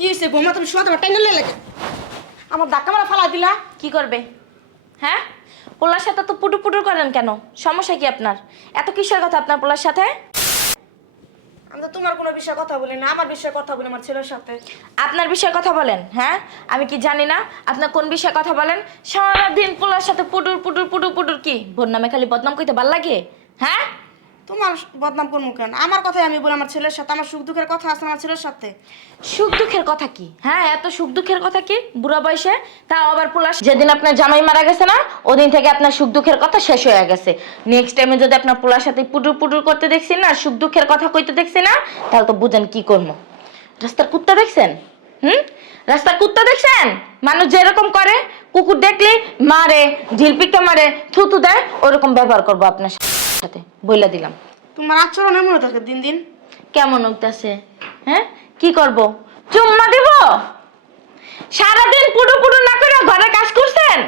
কি হয়েছে বৌমা তুমি শোয়া তোমার টাইনে লাগে। আমার ধাক্কা মারা ফালা দিলা। কি করবে? হ্যাঁ? পোলার সাথে তো পুটুর পুটুর করেন কেন? সমস্যা কি আপনার? এত কিসের কথা আপনার পোলার সাথে? আমি তো তোমার কোনো বিষয়ে কথা বলি না আমার বিষয়ে কথা বলি আমার ছেলের সাথে। আপনার বিষয়ে কথা বলেন হ্যাঁ? আমি কি জানি না আপনার কোন বিষয়ে কথা বলেন? সারাদিন পোলার সাথে পুটুর পুটুর পুটুর পুটুর কি? বোন নামে খালি বদনাম কইতে ভালো লাগে হ্যাঁ? তোমার বদনাম করব কেন? আমার কথাই আমি বলি, আমার ছেলের সাথে, আমার সুখ দুঃখের কথা আছে আমার ছেলের সাথে। সুখ দুঃখের কথা কি? হ্যাঁ এত সুখ দুঃখের কথা কি? বুড়া বয়সে তা আবার পোলা যেদিন আপনার জামাই মারা গেছে না, ওদিন থেকে আপনার সুখ দুঃখের কথা শেষ হয়ে গেছে। নেক্সট টাইমে যদি আপনার পোলার সাথে পুটুর পুটুর করতে দেখছি না, সুখ দুঃখের কথা কইতে দেখছি না, তাহলে তো বুঝেন কি করব। রাস্তার কুত্তা দেখছেন? হুম? রাস্তার কুত্তা দেখছেন? মানুষ যেরকম করে, কুকুর দেখলে মারে ঝিলপিকটা মারে, থুতু দেয়, ওরকম ব্যবহার করব আপনার সাথে। বইলা দিলাম। তোমার আচরণ এমন থাকে দিন দিন। কেমন উঠতেছে হ্যাঁ? কি করব? চুম্মা দিব? সারাদিন পুরো পুরো না করে ঘরে কাজ করছেন?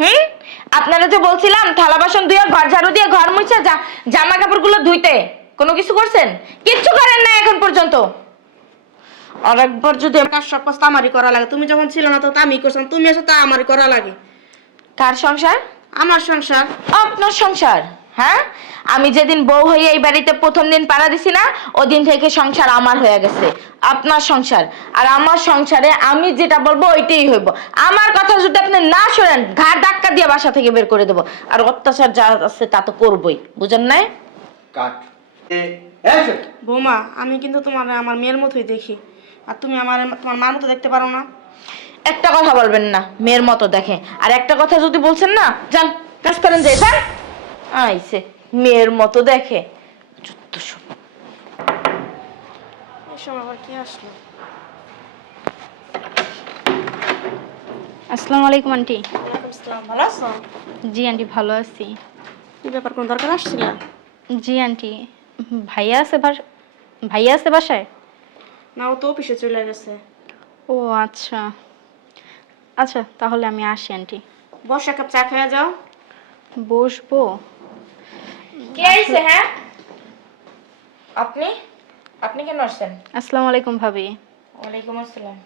হুম? আপনারা যে বলছিলাম থালা বাসন ধুয়ে ঘর ঝাড়ু দিয়ে ঘর মুছে জা- জামা কাপড়গুলো ধুইতে। কোনো কিছু করছেন? কিচ্ছু করেন না এখন পর্যন্ত। আরেকবার যদি কাজ সব কাজ আমারই করা লাগে। তুমি যখন ছিল না তা আমি করছিলাম তুমি এসে তা আমারই করা লাগে। কার সংসার? আমার সংসার। আপনার সংসার। হ্যাঁ? আমি যেদিন বউ হয়ে এই বাড়িতে প্রথম দিন পাড়া দিছি না ওদিন থেকে সংসার আমার হয়ে গেছে। আপনার সংসার। আর আমার সংসারে আমি যেটা বলব ওইটাই হইব। আমার কথা যদি আপনি না শোনেন ঘাট ধাক্কা দিয়ে বাসা থেকে বের করে দেবো। আর অত্যাচার যা আছে তা তো করবই। বুঝেন নাই? কাট। এ এই বৌমা আমি কিন্তু তোমার আমার মেয়ের মতোই দেখি। আর তুমি আমার তোমার মার মতো দেখতে পারো না। একটা কথা বলবেন না মেয়ের মতো দেখে। আর একটা কথা যদি বলছেন না যান কাজ করেন যে যান। আইসে মেয়ের মতো দেখে। যত সব এই আবার কি আসলো? আসসালামু আলাইকুম আন্টি। ভালো আছো? জি আন্টি ভালো আছি। কি ব্যাপার কোন দরকার আসছিল জি আন্টি। ভাইয়া আছে বাস ভাইয়া আছে বাসায়? না ও তো অফিসে চলে গেছে। ও আচ্ছা। আচ্ছা তাহলে আমি আসি আন্টি। বস এক কাপ চা খেয়ে যাও। বসবো। কে আইছে হ্যাঁ? আপনি? আপনি কেন আসছেন? আসসালামু আলাইকুম ভাবি। ওয়ালাইকুম আসসালাম।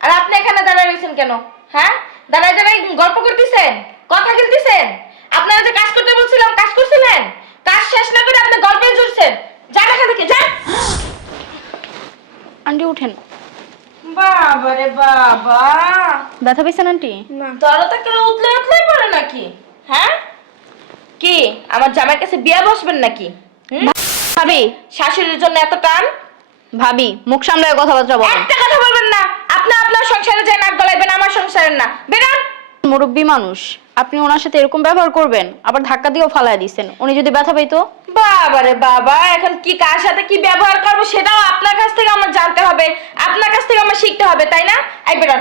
আর আপনি এখানে দাঁড়ায় রয়েছেন কেন? হ্যাঁ? দাঁড়ায় দাঁড়ায় গল্প করতেছেন? কথা খেলতেছেন আপনারা যে কাজ করতে বলছিলাম কাজ করছিলেন? কাজ শেষ না করে আপনি গল্পে জুড়ছেন যান এখান থেকে যান আন্টি উঠেন। বাবা রে বাবা! ব্যথা পেয়েছেন আন্টি? না। দরতা কেন উতলে উতলে পড়ে নাকি? হ্যাঁ? কি? আমার জামাইয়ের কাছে বিয়া বসবেন নাকি? হুম? ভাবি। শাশুড়ির জন্য এত টান? ভাবি মুখ সামলায় কথাবার্তা বলেন একটা কথা বলবেন না। আপনি আপনার সংসারে যে নাক গলাইবেন আমার সংসারের না। বেরান। মুরব্বী মানুষ আপনি ওনার সাথে এরকম ব্যবহার করবেন আবার ধাক্কা দিয়েও ফালায় দিচ্ছেন উনি যদি ব্যথা পেতো বাবারে বাবা এখন কি কার সাথে কি ব্যবহার করব সেটাও আপনার কাছ থেকে আমার জানতে হবে। আপনার কাছ থেকে আমার শিখতে হবে তাই না? আই বেরোন।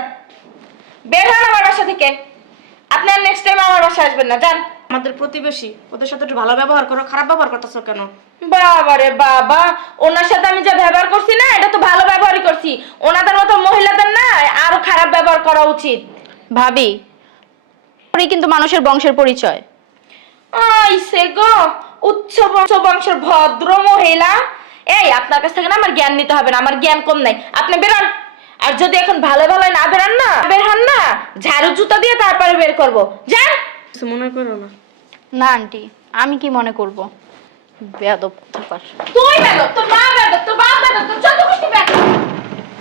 বের হন আমার বাসা থেকে। আপনি আর নেক্সট টাইম আমার বাসায় আসবেন না যান। আমাদের প্রতিবেশী ওদের সাথে একটু ভালো ব্যবহার করো খারাপ ব্যবহার করতেছো কেন? বাবারে বাবা ওনার সাথে আমি যা ব্যবহার করছি না এটা তো ভালো ব্যবহারই করছি। ওনাদের মতো মহিলাদের না আরও খারাপ ব্যবহার করা উচিত। ভাবি উনি কিন্তু মানুষের বংশের পরিচয়। আইসে গো উচ্চ বংশ বংশের ভদ্র মহিলা। এই আপনার কাছ থেকে না আমার জ্ঞান নিতে হবে না আমার জ্ঞান কম নাই। আপনি বেরোন। আর যদি এখন ভালো ভালো না বেরান না বের হন না ঝাড়ু জুতা দিয়ে তারপরে বের করব। যান। কিছু মনে করো না। না আন্টি আমি কি মনে করব? বেয়াদব কোথাকার। তুই বেদক তোর মা বেদক তোর বাপ বেদক তোর যত খুশি বেদক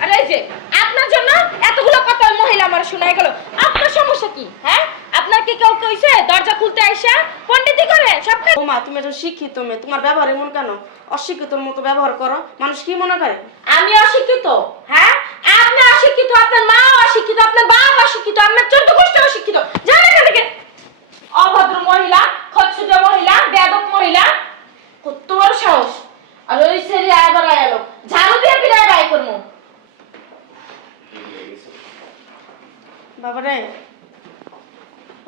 আরে এই যে আপনার জন্য এতগুলো কথা ওই মহিলা আমার শোনায় গেল। আপনার সমস্যা কি হ্যাঁ? আপনার কি কেউ কইছে দরজা খুলতে আইসা পণ্ডিতি করে সব খাই বৌমা তুমি একজন শিক্ষিত মেয়ে তোমার ব্যবহার এমন কেন? অশিক্ষিতর মতো ব্যবহার করো মানুষ কি মনে করে? আমি অশিক্ষিত হ্যাঁ? আপনি অশিক্ষিত আপনার মা অশিক্ষিত আপনার বাপ অশিক্ষিত আপনার চোদ্দ গোষ্ঠী অশিক্ষিত জানেন থেকে। অভদ্র মহিলা খচ্ছুজা মহিলা বেদক মহিলা। কত বড় সাহস। আর ওই সেরি আবার আয়ালো ঝাড়ু দিয়ে বিদায় বাই করব বাবারে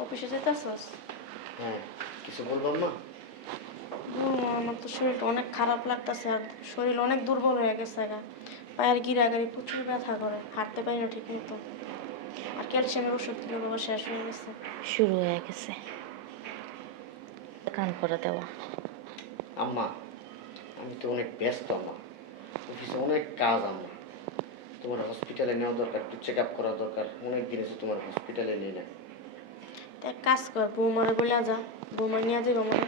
অফিসে যেতেছস? হ্যাঁ কিছু বলবাম না আমার তো শরীরটা অনেক খারাপ লাগতেছে আর শরীর অনেক দুর্বল হয়ে গেছে পায়ের গিরাগারি প্রচুর ব্যথা করে হাঁটতে পারি না ঠিক মতো। ক্যালসিয়ামের ওষুধ দিলে বাবা শেষ হয়ে গেছে। শুরু হয়ে গেছে। কান করে দেওয়া। আম্মা আমি তো অনেক ব্যস্ত আম্মা। অফিসে অনেক কাজ আম্মা। তোমার হসপিটালে নেওয়া দরকার একটু চেক আপ করা দরকার। অনেক দিন এসে তোমার হসপিটালে নিয়ে না। এক কাজ কর বৌমারে বলে যা। বৌমা নিয়ে যাব আমার।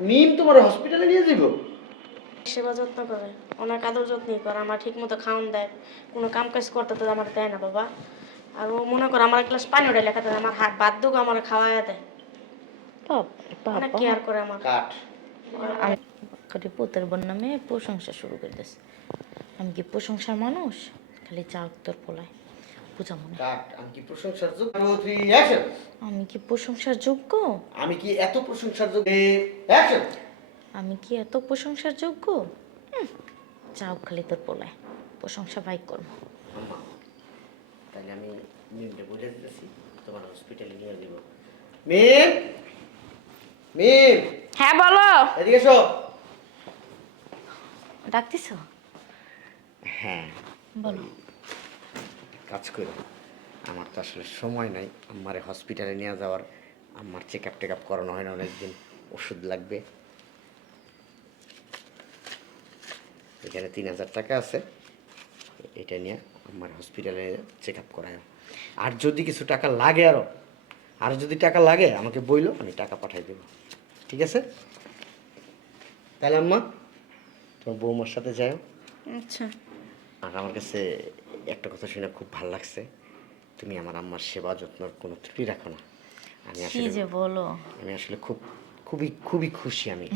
মিম তোমার হসপিটালে নিয়ে যাব সেবা যত্ন করে। অনেক আদর যত্নই করে আমার ঠিক মতো খাওয়ান দেয়। কোনো কাম কাজ করতে তো আমার দেয় না বাবা। আর ও মনে করে আমার এক গ্লাস পানি ওটা লেখাতে আমার হাত বাদ দুগ আমার খাওয়াইয়া দেয়। অনেক কেয়ার করে আমার? কাঠ। আমি করে পুতের বোন নামে প্রশংসা শুরু করে দিয়েছে। আমি কি প্রশংসার মানুষ? খালি চা তোর পোলায়। বুঝা মনে আমি কি প্রশংসার যোগ্য? আমি কি প্রশংসার যোগ্য? আমি কি এত প্রশংসার যোগ্য? আমি কি এত প্রশংসার যোগ্য? হুম, চাও খালি তোর পোলায়। প্রশংসা ভাই করব। তাহলে আমি মিমকে বুঝে দিতেছি তোমার হসপিটালে নিয়ে যাব। মিম! মিম! হ্যাঁ বলো। এদিকে এসো। ডাকতিস হ্যাঁ। বলো। কাজ করো। আমার তো আসলে সময় নাই। আমারে হসপিটালে নিয়ে যাওয়ার। আমার চেক আপ টেক আপ করানো হয় না অনেকদিন। ওষুধ লাগবে। এখানে তিন হাজার টাকা আছে। এটা নিয়ে আমার হসপিটালে চেক আপ করায়। আর যদি কিছু টাকা লাগে আরও আর যদি টাকা লাগে আমাকে বইলো আমি টাকা পাঠাই দেবো। ঠিক আছে? তাহলে আম্মা তোমার বৌমার সাথে যাও। আচ্ছা। আর আমার কাছে একটা কথা শুনে খুব ভালো লাগছে। তুমি আমার আম্মার সেবা যত্নর কোনো ত্রুটি রাখো না। আমি আসলে যে বলো। আমি আসলে খুব খুবই খুবই খুশি আমি।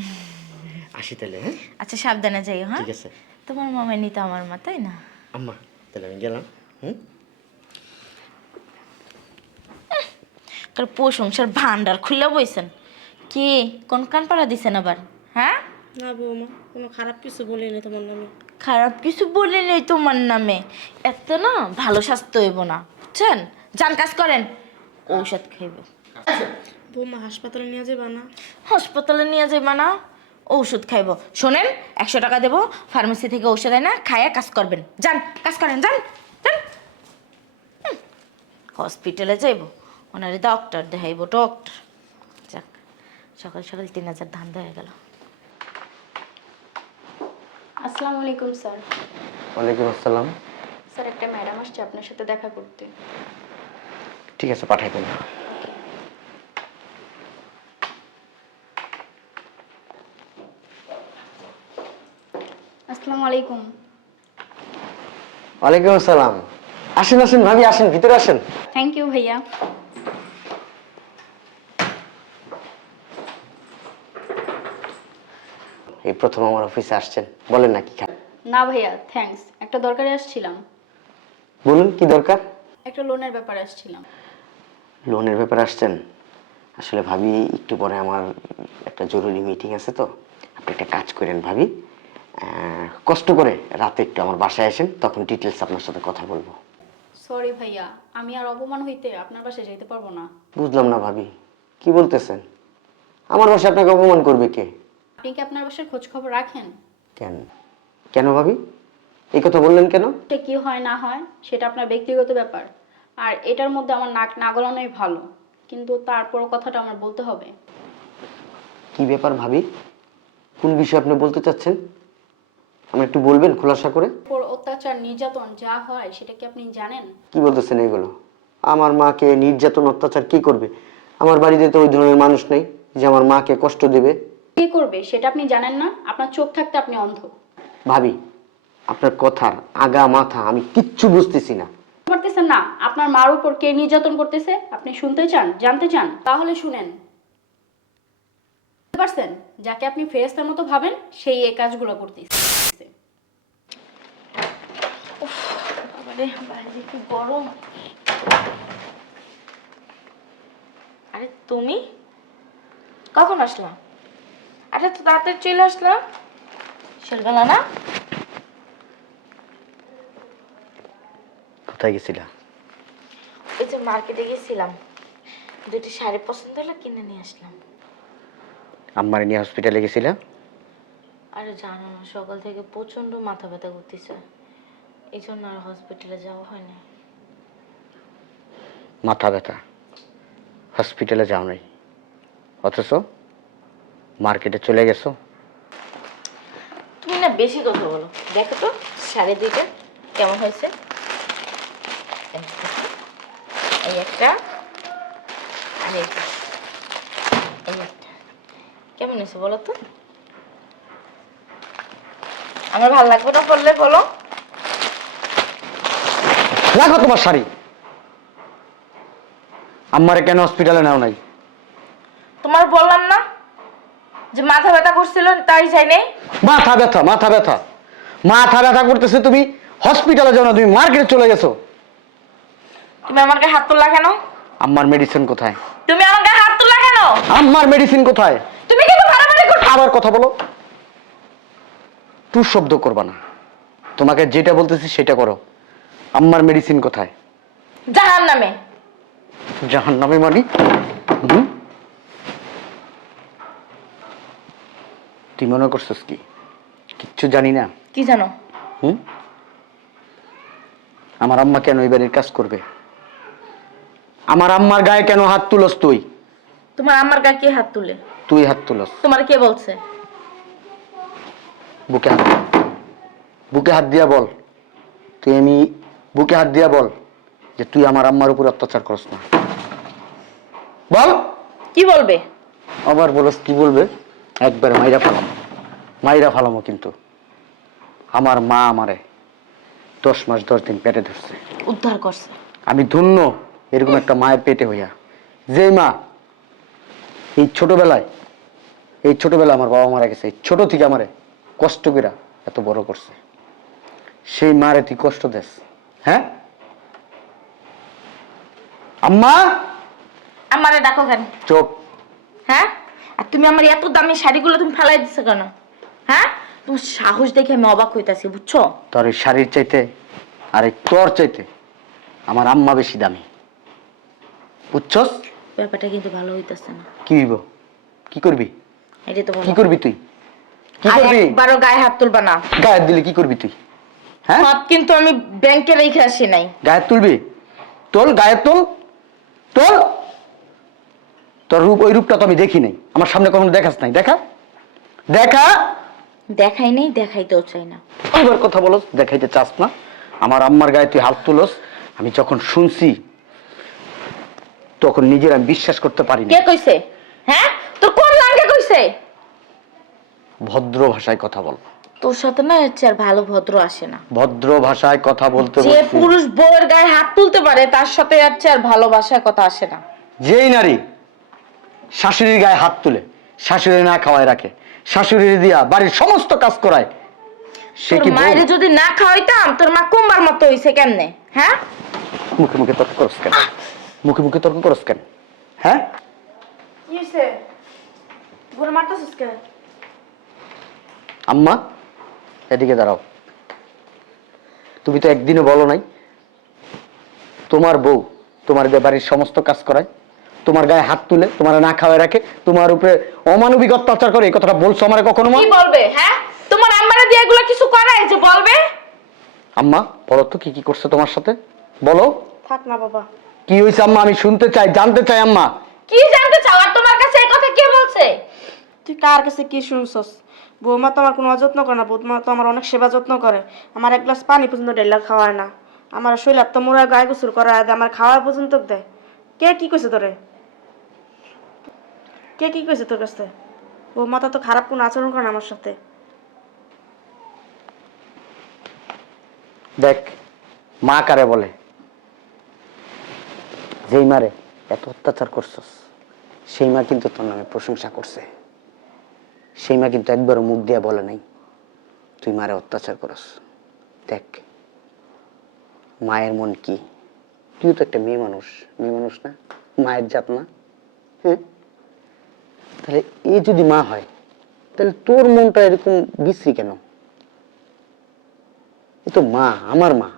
আসি তাহলে হ্যাঁ? আচ্ছা সাবধানে যাই হ্যাঁ? ঠিক আছে। তোমার মামাই নিতে আমার মা তাই না? আম্মা তাহলে আমি গেলাম হুম কার প্রশংসার ভান্ডার খুলে বইছেন? কি? কোন কান পাড়া দিছেন আবার? হ্যাঁ? না বৌমা কোনো খারাপ কিছু বলিনি তোমার নামে। খারাপ কিছু বলি নেই তোমার নামে। এত না ভালো স্বাস্থ্য হইব না বুঝছেন? যান কাজ করেন। ঔষধ খাইব। বৌমা হাসপাতালে নিয়ে যাবা না? হাসপাতালে নিয়ে যাইবা না? ঔষধ খাইব। শোনেন একশো টাকা দেবো ফার্মেসি থেকে ঔষধ না খাইয়া কাজ করবেন। যান কাজ করেন যান যান। হসপিটালে যাইব ওনারে ডক্টর দেখাইব ডক্টর যাক সকাল সকাল তিন হাজার ধান দেওয়া গেল। আসসালামু আলাইকুম স্যার। ওয়ালাইকুম আসসালাম। স্যার একটা ম্যাডাম আসছে আপনার সাথে দেখা করতে। ঠিক আছে পাঠাই দেন। আসসালামু আলাইকুম। ওয়ালাইকুম আসসালাম। আসেন আসেন ভাবি আসেন ভিতরে আসেন। থ্যাংক ইউ ভাইয়া। এই প্রথম আমার অফিসে আসছেন। বলেন না কি খান না ভাইয়া থ্যাঙ্কস একটা দরকারে আসছিলাম। বলুন কি দরকার? একটা লোনের ব্যাপারে আসছিলাম। লোনের ব্যাপারে আসছেন? আসলে ভাবি একটু পরে আমার একটা জরুরি মিটিং আছে তো। আপনি একটা কাজ করেন ভাবি। কষ্ট করে রাতে একটু আমার বাসায় আসেন তখন ডিটেলস আপনার সাথে কথা বলব। সরি ভাইয়া আমি আর অপমান হইতে আপনার বাসায় যেতে পারব না। বুঝলাম না ভাবি কি বলতেছেন? আমার বাসায় আপনাকে অপমান করবে কে? আপনি কি আপনার বাসার খোঁজ খবর রাখেন? কেন? কেন ভাবি? এই কথা বললেন কেন? সে কি হয় না হয় সেটা আপনার ব্যক্তিগত ব্যাপার। আর এটার মধ্যে আমার নাক না গলানোই ভালো কিন্তু তারপরও কথাটা আমার বলতে হবে। কি ব্যাপার ভাবি? কোন বিষয়ে আপনি বলতে চাচ্ছেন? আমি একটু বলবেন খোলাসা করে? উপর অত্যাচার নির্যাতন যা হয় সেটা কি আপনি জানেন? কি বলতেছেন এগুলো? আমার মাকে নির্যাতন অত্যাচার কি করবে? আমার বাড়িতে তো ওই ধরনের মানুষ নেই যে আমার মাকে কষ্ট দেবে। কি করবে সেটা আপনি জানেন না? আপনার চোখ থাকতে আপনি অন্ধ। ভাবি আপনার কথার আগা মাথা আমি কিচ্ছু বুঝতেছি না। পারতেছেন না? আপনার মার উপর কে নির্যাতন করতেছে? আপনি শুনতে চান? জানতে চান? তাহলে শুনেন। পারছেন? যাকে আপনি ফেরেস্তার মতো ভাবেন সেই এই কাজগুলো করতেছে। বাবারে বাইরে কি গরম। আরে তুমি? কখন আসলা? আরে তো তাড়াতাড়ি চলে আসলাম। সকালবেলা না? কোথায় গেছিলা? ওই যে মার্কেটে গেছিলাম। দুটি শাড়ি পছন্দ হলো কিনে নিয়ে আসলাম। আম্মারে নিয়ে হসপিটালে গেছিলা? আরে জানো না সকাল থেকে প্রচণ্ড মাথা ব্যথা করতেছে। এই জন্য আর হসপিটালে যাওয়া হয় না। মাথা ব্যথা। হসপিটালে যাও নাই। অথচ মার্কেটে চলে গেছো। তুমি না বেশি কথা বলো। দেখো তো শাড়ি দুইটা কেমন হয়েছে? এই একটা আর একটা। এই একটা। কেমন হয়েছে বলো তো? আমার ভালো লাগবে না বললে বলো। রাখো তোমার শাড়ি। আম্মারে কেন হসপিটালে নাও নাই? তোমার বললাম না যে মাথা ব্যথা করছিল তাই যাই নেই? মাথা ব্যথা মাথা ব্যথা। মাথা ব্যথা করতেছে তুমি হসপিটালে যাও না তুমি মার্কেটে চলে গেছো। তুমি আমার গায়ে হাত তুললা কেন? আম্মার মেডিসিন কোথায়? তুমি আমার গায়ে হাত তুললা কেন? আম্মার মেডিসিন কোথায়? তুমি কিন্তু ভাড়াভাড়ি করছ। আবার কথা বলো। টু শব্দ করবা না। তোমাকে যেটা বলতেছি সেটা করো। আম্মার মেডিসিন কোথায়? জাহান নামে জাহান নামে মানি? তুই মনে করছিস কি? কিচ্ছু জানি না। কি জানো? হুম? আমার আম্মা কেন এই বাড়ির কাজ করবে? আমার আম্মার গায়ে কেন হাত তুলস তুই? তোমার আমার গায়ে কে হাত তুলে? তুই হাত তুলস। তোমার কে বলছে? বুকে হাত বুকে হাত দিয়া বল। তুই আমি বুকে হাত দিয়া বল যে তুই আমার আম্মার উপর অত্যাচার করস না। বল। কি বলবে? আবার বলস কি বলবে? একবার মাইরা ফালাম। মাইরা ফালামো কিন্তু। আমার মা আমারে দশ মাস দশ দিন পেটে ধরছে। উদ্ধার করছে। আমি ধন্য এরকম একটা মায়ের পেটে হইয়া। যে মা এই ছোটবেলায় এই ছোটবেলায় আমার বাবা মারা গেছে ছোট থেকে আমারে কষ্ট করে এত বড় করছে। সেই মারে তুই কষ্ট দেস। হ্যাঁ? আম্মা? আমারে ডাকো কেন? চোপ। হ্যাঁ? আর তুমি আমার এত দামি শাড়িগুলো তুমি ফেলাই দিছো কেন? হ্যাঁ? সাহস দেখে আমি অবাক হইতাছি বুঝছ? তোর এই শাড়ির চাইতে আর এই তোর চাইতে আমার আম্মা বেশি দামি। বুঝছস? ব্যাপারটা কিন্তু ভালো হইতাছে না। কি হইব? কি করবি? এটাই তো কি করবি তুই? কি আর করবি? একবারও গায়ে হাত তুলবা না। গায়ে দিলে কি করবি তুই? হ্যাঁ? হাত কিন্তু আমি ব্যাংকে রেখে আসি নাই। গায়ে তুলবি? তোল গায়ে তোল। তোল তোর রূপ ওই রূপটা তো আমি দেখি নাই। আমার সামনে কখনো দেখাস নাই। দেখা? দেখা? দেখাই নেই দেখাইতেও চাই না। আবার কথা বলস দেখাইতে চাস না। আমার আম্মার গায়ে তুই হাত তুলস। আমি যখন শুনছি তখন নিজের আমি বিশ্বাস করতে পারি না। কে কইছে? হ্যাঁ? তোর কোন লাঙ্গে কইছে? ভদ্র ভাষায় কথা বল। তোর সাথে না চেয়ে আর ভালো ভদ্র আসে না। ভদ্র ভাষায় কথা বলতে যে পুরুষ বউয়ের গায়ে হাত তুলতে পারে তার সাথে হচ্ছে আর আর ভালোবাসার কথা আসে না। যেই নারী শাশুড়ির গায়ে হাত তুলে শাশুড়ি না খাওয়ায় রাখে শাশুড়ি দিয়া বাড়ির সমস্ত কাজ করায় সে তোর কি বউ? মায়ের যদি না খাওয়াইতাম তোর মা কুম্বার মতো হইছে কেমনে? হ্যাঁ? মুখে মুখে তর্ক করস কেন? মুখে মুখে তর্ক করস কেন? হ্যাঁ? কি হয়েছে ঘুরে মারতেছিস কে? আম্মা? এদিকে দাঁড়াও। তুমি তো একদিনও বলো নাই তোমার বউ তোমার বাড়ির সমস্ত কাজ করায় তোমার গায়ে হাত তুলে তোমার না খাওয়ায় রাখে তোমার উপরে অমানবিক অত্যাচার করে এই কথাটা বলছো আমার কখনো মা? কি বলবে হ্যাঁ? তোমার আম্মারা দিয়ে এগুলো কিছু করায় যে বলবে? আম্মা বলো তো কি কি করছে তোমার সাথে? বলো। থাক না বাবা। কি হয়েছে আম্মা? আমি শুনতে চাই জানতে চাই আম্মা। কি জানতে চাও? আর তোমার কাছে এই কথা কে বলছে? তুই কার কাছে কি শুনছস? বৌমা তো আমার কোনো অযত্ন করে না, বৌমা তো আমার অনেক সেবা যত্ন করে। আমার এক গ্লাস পানি পর্যন্ত ডেলার খাওয়ায় না। আমার শৈলার তো মোড়া গায়ে গোসল করা দেয়, আমার খাওয়া পর্যন্ত দেয়। কে কি কইছে তোরে? কে কি কইছে তোর কাছে? বৌমা তো খারাপ কোনো আচরণ করে না আমার সাথে। দেখ, মা কারে বলে? যেই মারে এত অত্যাচার করছস, সেই মা কিন্তু তোর নামে প্রশংসা করছে। সেই মা কিন্তু একবারও মুখ দিয়া বলে নাই, তুই মারে অত্যাচার করস। দেখ, মায়ের মন কি? তুই তো একটা মেয়ে মানুষ মেয়ে মানুষ না, মায়ের জাত না হ্যাঁ? তাহলে এ যদি মা হয়, তাহলে তোর মনটা এরকম বিশ্রী কেন? এ তো মা, আমার মা,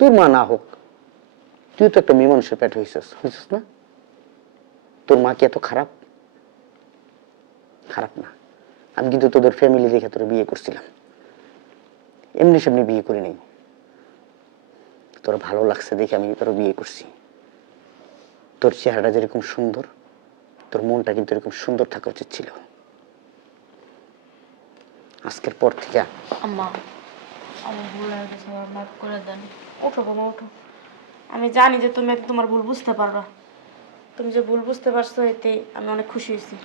তোর মা না হোক তুই তো একটা মেয়ে মানুষের পেট হয়েছিস হয়েছিস না? তোর মা কি এত খারাপ? খারাপ না। আমি কিন্তু তোদের ফ্যামিলি দেখে তোর বিয়ে করছিলাম। এমনি সেমনি বিয়ে করি নাই। তোর ভালো লাগছে দেখে আমি তোর বিয়ে করছি। তোর চেহারাটা যেরকম সুন্দর, তোর মনটা কিন্তু এরকম সুন্দর থাকা উচিত ছিল। আজকের পর থেকে আম্মা আমি জানি যে তুমি তোমার ভুল বুঝতে পারবা। তুমি যে ভুল বুঝতে পারছ এতে আমি অনেক খুশি হয়েছি।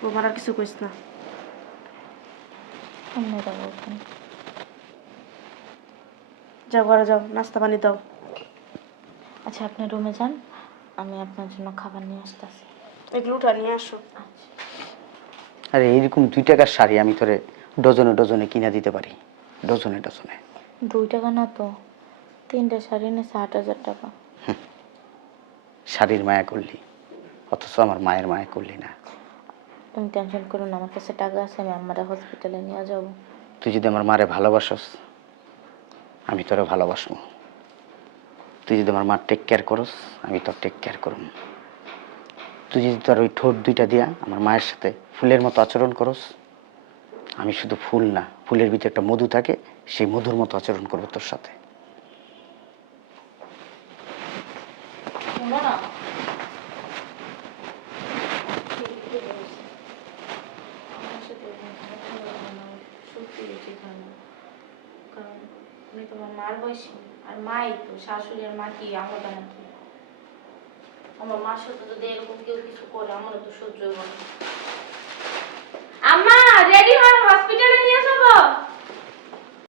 তোমার আর কিছু কইস না। আপনারা বলছেন যাও ঘরে যাও নাস্তা পানি দাও। আচ্ছা আপনি রুমে যান আমি আপনার জন্য খাবার নিয়ে আসতেছি। এগুলো উঠা নিয়ে আসো। আচ্ছা। আরে এইরকম দুই টাকার শাড়ি আমি তোরে ডজনে ডজনে কিনে দিতে পারি। ডজনে ডজনে। দুই টাকা না তো তিনটা শাড়ি নিয়েছে আট হাজার টাকা। শাড়ির মায়া করলি অথচ আমার মায়ের মায়া করলি না। তুমি টেনশন করো না, আমার কাছে টাকা আছে, আমি আমার হসপিটালে নিয়ে যাব। তুই যদি আমার মারে ভালোবাসস, আমি তোরে ভালোবাসবো। তুই যদি আমার মার টেক কেয়ার করস, আমি তোর টেক কেয়ার করুম। তুই যদি তোর ওই ঠোঁট দুইটা দিয়া আমার মায়ের সাথে ফুলের মতো আচরণ করস, আমি শুধু ফুল না, ফুলের ভিতরে একটা মধু থাকে, সেই মধুর মতো আচরণ করব তোর সাথে শোনো না আমার সাথে এরকম ঝগড়া করবে না, সত্যি ঠিক হয় না। কারণ আমি তোমার মার বয়সী আর মাই তো শাশুড়ির মা কি আলাদা নাকি? আমার মার সাথে যদি এরকম কেউ কিছু করে আমার তো সহ্য হবে আম্মা রেডি হন হসপিটালে নিয়ে যাব?